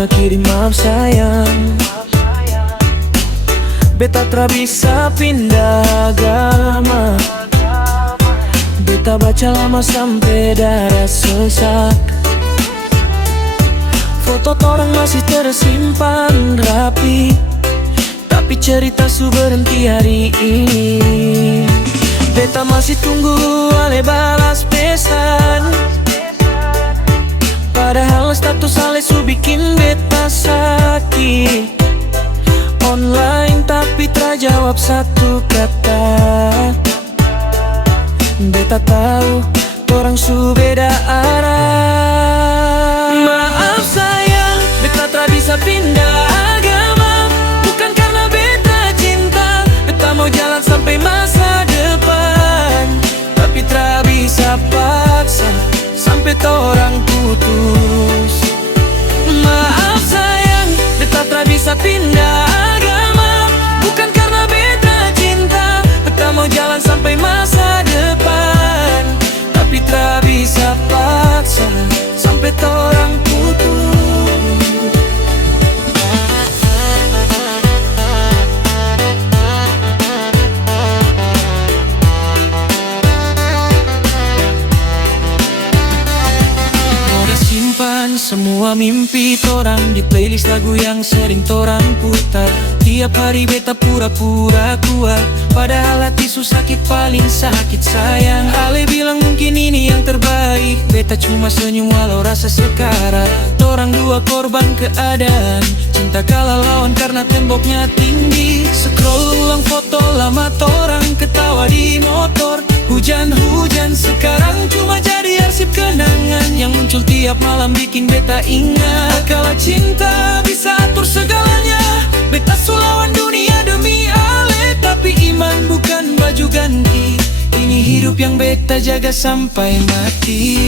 cuma kirim maaf sayang. Beta tra bisa pindah agama. Beta baca lama sampai darah sesak. Foto torang masih tersimpan rapi, tapi cerita su berhenti hari ini. Beta masih tunggu ale balas pesan, padahal status ale su bikin beta sakit. Online tapi terjawab satu kata. Beta tahu orang su beda arah. Maaf sayang, beta tak bisa pindah agama. Bukan karena beta cinta, beta mau jalan sampai masa depan, tapi tak bisa paksa sampai torang putus. Maaf sayang, beta tak bisa pindah agama. Bukan karena beta cinta, beta mau jalan sampai masa depan, tapi tak bisa paksa sampai torang putus. Simpan semua mimpi torang di playlist lagu yang sering torang putar. Tiap hari beta pura-pura kuat, padahal hati su sakit paling sakit sayang. Ale bilang mungkin ini yang terbaik, beta cuma senyum walau rasa sekarat. Torang dua korban keadaan, cinta kalah lawan karena temboknya tinggi. Scroll ulang foto lama torang ketawa di motor. Hujan-hujan sekarang cuma jadi arsip kenangan yang muncul tiap malam bikin beta ingat. Kalau cinta bisa atur segalanya, beta sulawan dunia demi ale. Tapi iman bukan baju ganti, ini hidup yang beta jaga sampai mati.